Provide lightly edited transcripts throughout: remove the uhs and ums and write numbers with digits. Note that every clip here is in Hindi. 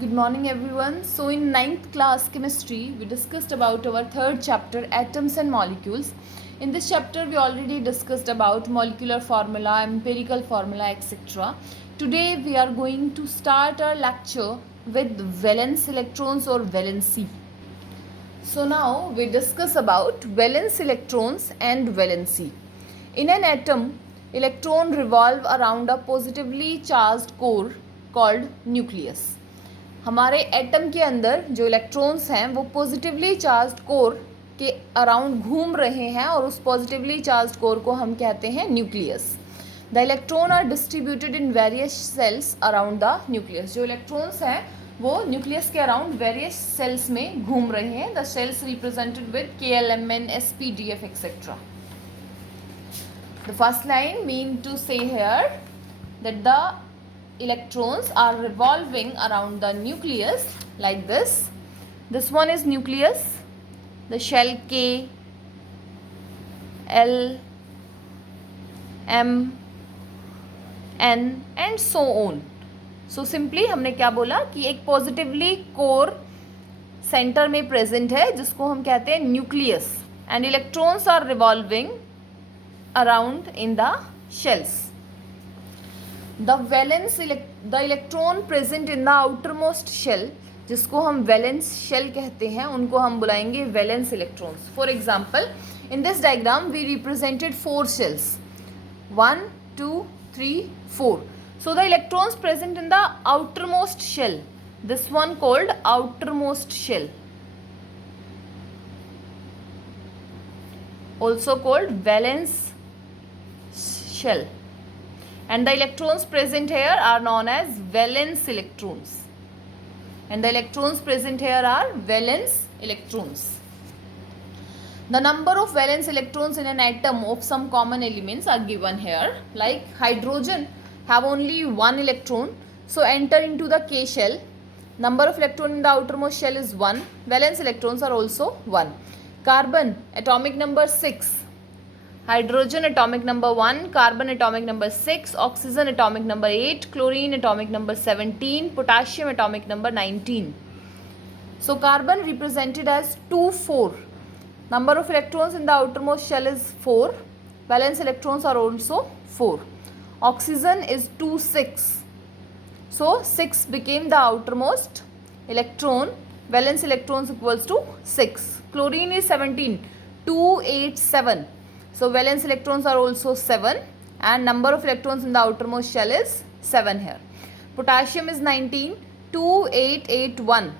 Good morning everyone. So in ninth class chemistry we discussed about our third chapter atoms and molecules. In this chapter we already discussed about molecular formula, empirical formula, etc. Today we are going to start our lecture with valence electrons or valency. So now we discuss about valence electrons and valency. In an atom, electron revolve around a positively charged core called nucleus. हमारे एटम के अंदर जो इलेक्ट्रॉन्स हैं वो पॉजिटिवली चार्ज्ड कोर के अराउंड घूम रहे हैं और उस पॉजिटिवली चार्ज्ड कोर को हम कहते हैं nucleus. The electron are distributed in various cells around the nucleus. जो इलेक्ट्रॉन्स हैं वो न्यूक्लियस के अराउंड वेरियस सेल्स में घूम रहे हैं. The cells represented with KLMN, SPDF, etc. The first line mean to say here that the electrons are revolving around the nucleus like this. This one is nucleus, the shell K, L, M, N and so on. So simply हमने क्या बोला कि एक पॉजिटिवली कोर सेंटर में प्रेजेंट है जिसको हम कहते हैं nucleus and electrons are revolving around in the shells. The electron present in the outermost shell जिसको हम वैलेंस शेल कहते हैं उनको हम बुलाएंगे valence electrons. For example in this diagram we represented 4 shells 1, 2, 3, 4. So the electrons present in the outermost shell, this one called outermost shell, also called valence shell, and the electrons present here are known as valence electrons, and the electrons present here are valence electrons. The number of valence electrons in an atom of some common elements are given here. Like hydrogen have only one electron, so enter into the K shell. Number of electron in the outermost shell is 1. Valence electrons are also 1. Carbon atomic number 6, hydrogen atomic number 1, carbon atomic number 6, oxygen atomic number 8, chlorine atomic number 17, potassium atomic number 19. So carbon represented as 2, 4. Number of electrons in the outermost shell is 4. Valence electrons are also 4. Oxygen is 2, 6. So 6 became the outermost electron. Valence electrons equals to 6. Chlorine is 17. 2, 8, 7. So valence electrons are also 7. And number of electrons in the outermost shell is 7 here. Potassium is 19. 2, 8, 8, 1.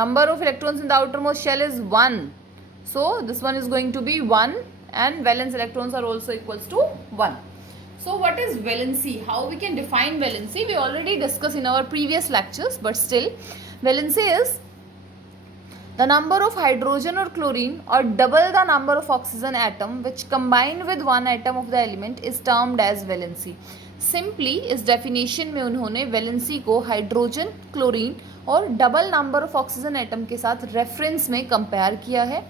Number of electrons in the outermost shell is 1. So this one is going to be 1 and valence electrons are also equals to 1. So what is valency? How we can define valency? We already discussed in our previous lectures, but still valency is the number of hydrogen or chlorine or double the number of oxygen atom which combine with one atom of the element is termed as valency. Simply इस definition में उन्होंने valency को hydrogen, chlorine और double number of oxygen atom के साथ reference में compare किया है.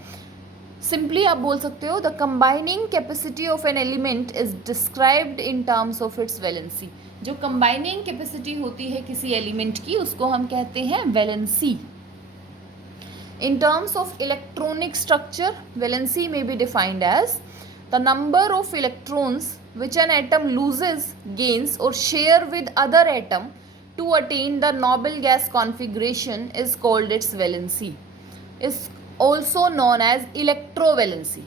सिंपली आप बोल सकते हो the combining capacity of an element is described in terms of its valency. जो कंबाइनिंग कैपेसिटी होती है किसी एलिमेंट की उसको हम कहते हैं valency. In terms of electronic structure valency में be defined as the number of electrons which an atom loses, gains और share with other atom to attain the noble gas configuration is called its valency. Is also known as electrovalency.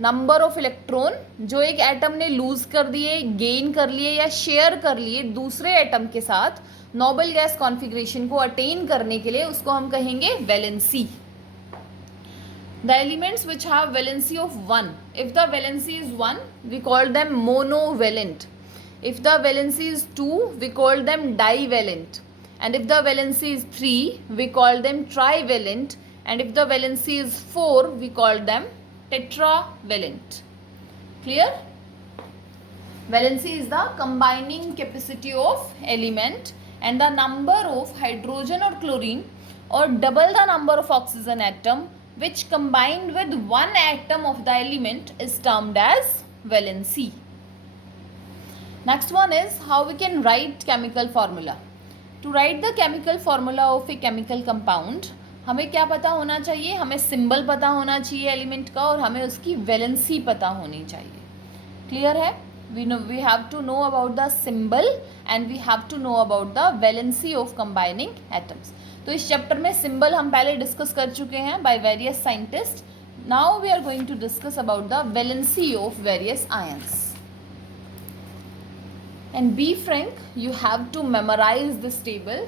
Number of electron जो एक एटम ने लूज कर दिए, गेन कर लिए या शेयर कर लिए दूसरे एटम के साथ नोबल गैस कॉन्फिगरेशन को अटेन करने के लिए उसको हम कहेंगे valency. The elements which have valency of 1, if the valency is 1 we call them monovalent. If the valency is 2 we call them divalent. And if the valency is 3 we call them trivalent. And if the valency is 4, we call them tetravalent. Clear? Valency is the combining capacity of element and the number of hydrogen or chlorine or double the number of oxygen atom which combined with one atom of the element is termed as valency. Next one is how we can write chemical formula. To write the chemical formula of a chemical compound हमें क्या पता होना चाहिए, हमें सिंबल पता होना चाहिए एलिमेंट का और हमें उसकी वैलेंसी पता होनी चाहिए. क्लियर है? we have to know about the symbol and we have to know about the valency of combining atoms. तो इस चैप्टर में सिंबल हम पहले डिस्कस कर चुके हैं by various scientist. Now we are going to discuss about the valency of various ions. And be frank, you have to memorize this table.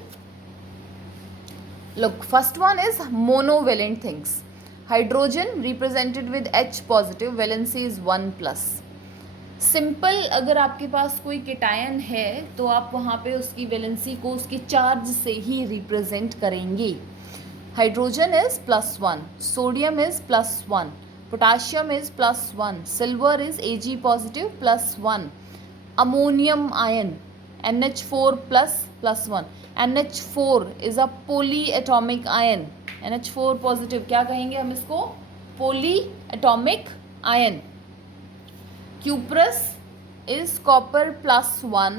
Look, first one is monovalent things. Hydrogen represented with H positive, valency is 1 plus. Simple अगर आपके पास कोई केटायन है तो आप वहाँ पे उसकी वैलेंसी को उसके चार्ज से ही रिप्रेजेंट करेंगे. Hydrogen is +1, sodium is +1, potassium is +1, silver is Ag positive +1, ammonium ion NH4 +1. NH4 is a polyatomic ion. NH4 positive क्या कहेंगे हम इसको? Polyatomic ion. Cuprous is copper +1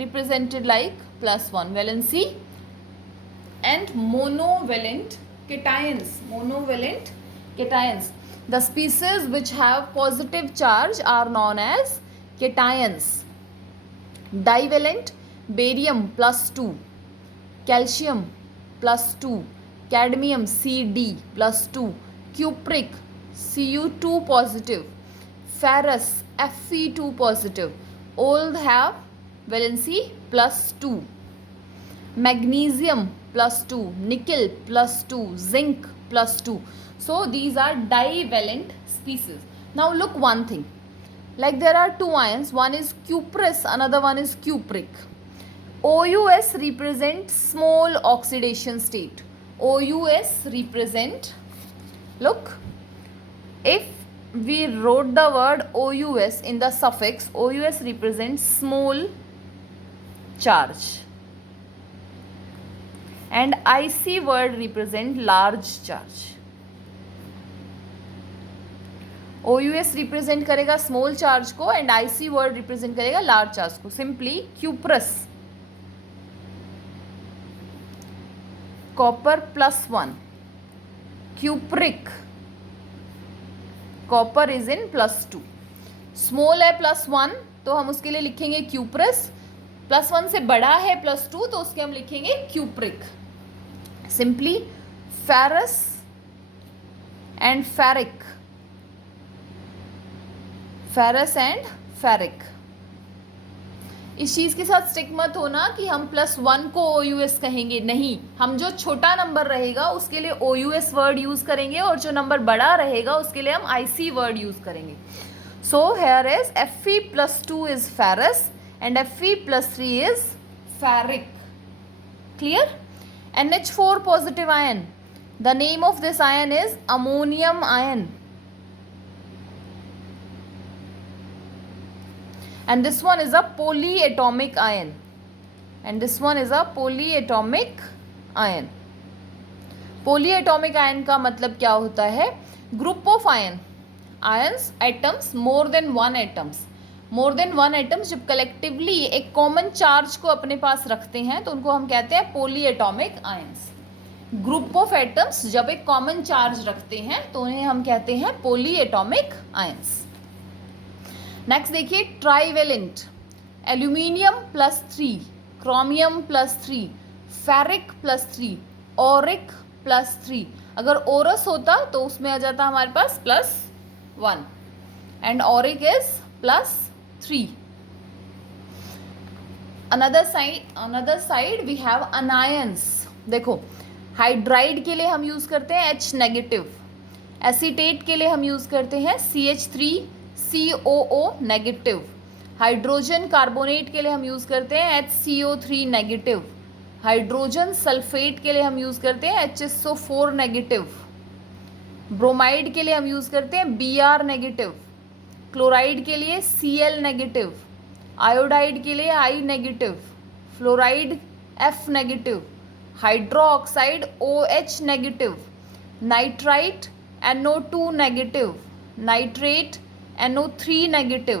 represented like +1 valency. And monovalent cations. The species which have positive charge are known as cations. Divalent barium +2, calcium +2, cadmium Cd +2, cupric Cu2 positive, ferrous Fe2 positive, all have valency +2. Magnesium +2, nickel +2, zinc +2. So these are divalent species. Now look one thing, like there are two ions, one is cuprous, another one is cupric. OUS represent small oxidation state. OUS represent, look, if we wrote the word OUS in the suffix, OUS represents small charge and IC word represent large charge. OUS represent करेगा small charge को and IC word represent करेगा large charge को. Simply cuprous, copper +1, cupric, copper is in +2. Small है +1 तो हम उसके लिए लिखेंगे क्यूप्रस. +1 से बड़ा है +2 तो उसके हम लिखेंगे cupric. Simply ferrous and ferric, ferrous and ferric. इस चीज़ के साथ स्टिक मत होना कि हम +1 को OUS कहेंगे, नहीं. हम जो छोटा नंबर रहेगा उसके लिए OUS वर्ड यूज़ करेंगे और जो नंबर बड़ा रहेगा उसके लिए हम IC वर्ड यूज़ करेंगे. So here is Fe+2 is ferrous and Fe+3 is ferric. Clear? NH4 positive ion, the name of this ion is ammonium ion. And this one is a polyatomic ion. And this one is a polyatomic ion. Polyatomic ion का मतलब क्या होता है? Group of ions, atoms, more than one atoms. More than one atoms जब collectively एक common charge को अपने पास रखते हैं तो उनको हम कहते हैं polyatomic ions. Group of atoms जब एक common charge रखते हैं तो उन्हें हम कहते हैं polyatomic ions. नेक्स्ट देखिए trivalent, aluminium +3, chromium +3, ferric +3, auric +3. अगर ओरस होता तो उसमें आ जाता हमारे पास +1 and auric is +3. Another side we have anions. देखो हाइड्राइड के लिए हम यूज करते हैं H नेगेटिव, एसीटेट के लिए हम यूज करते हैं CH3COO नेगेटिव, हाइड्रोजन कार्बोनेट के लिए हम यूज़ करते हैं HCO3 नेगेटिव, हाइड्रोजन सल्फेट के लिए हम यूज़ करते हैं HSO4 नेगेटिव, ब्रोमाइड के लिए हम यूज़ करते हैं Br नेगेटिव, क्लोराइड के लिए Cl नेगेटिव, आयोडाइड के लिए I negative, fluoride F negative, hydro oxide OH negative, nitrite NO2 negative, nitrate NO3 negative,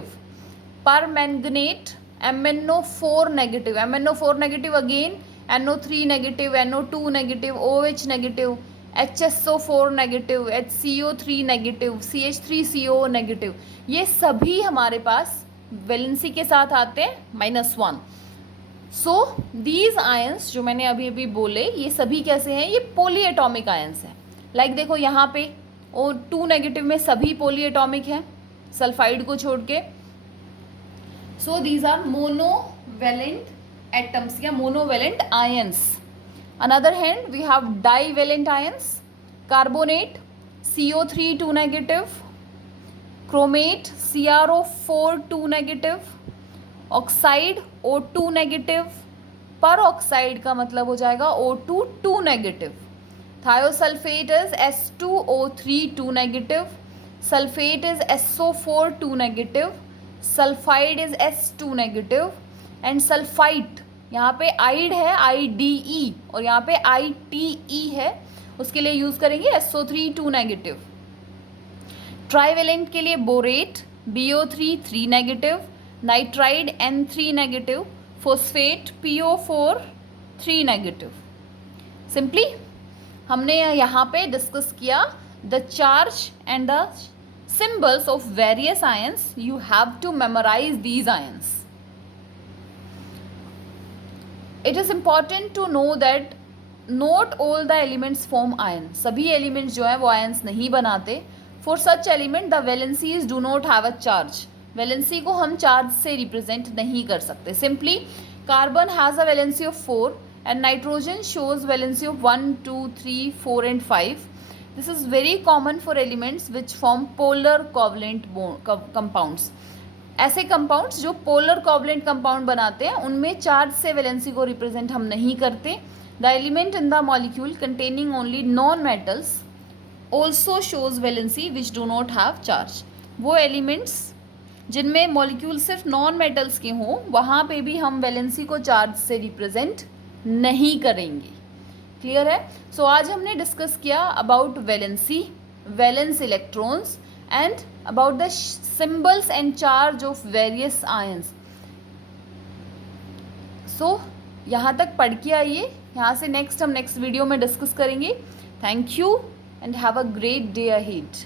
permanganate MnO4 negative. MnO4 negative again NO3 negative, NO2 negative, OH negative, HSO4 negative, HCO3 negative, CH3CO negative, ये सभी हमारे पास वैलेंसी के साथ आते हैं -1. सो दीज आयंस जो मैंने अभी अभी बोले, ये सभी कैसे हैं? ये पोली एटॉमिक आयंस हैं. लाइक देखो यहाँ पे O2 नेगेटिव में सभी पोली एटॉमिक हैं सल्फाइड को छोड़ के. So these are monovalent atoms या monovalent ions. Another hand we have divalent ions. Carbonate CO3 2 negative, chromate CrO4 2 negative, oxide O2 negative, peroxide का मतलब हो जाएगा O2 2 negative. Thiosulphate is S2O3 2 negative, sulphate is SO4 2 negative, sulphide is S2 negative, and sulphite यहाँ पे आइड है IDE और यहाँ पे ITE है, उसके लिए यूज करेंगे SO3 2 नेगेटिव. ट्राईवेलेंट के लिए borate BO3 3 negative, nitride N3 negative, phosphate PO4 3 negative. Simply हमने यहाँ पे डिस्कस किया the charge and the symbols of various ions. You have to memorize these ions. It is important to know that not all the elements form ion. सभी elements जो हैं वो ions नहीं बनाते. For such element the valencies do not have a charge. Valency को हम चार्ज से रिप्रेजेंट नहीं कर सकते. Simply carbon has a valency of 4 and nitrogen shows valency of 1 2 3 4 and 5. This is very common for elements which form polar covalent compounds. ऐसे कंपाउंड्स जो पोलर कोवलेंट कंपाउंड बनाते हैं उनमें चार्ज से वैलेंसी को रिप्रेजेंट हम नहीं करते. The element in the molecule containing only non metals also shows valency which do not have charge. वो एलिमेंट्स जिनमें मॉलिक्यूल सिर्फ नॉन मेटल्स के हों वहाँ पे भी हम वैलेंसी को चार्ज से रिप्रेजेंट नहीं करेंगे. क्लियर है? सो आज हमने डिस्कस किया about valency, valence electrons and about the symbols and charge of various ions. So यहाँ तक पढ़ के आइए. यहाँ से नेक्स्ट वीडियो में डिस्कस करेंगे. Thank you and have a great day ahead.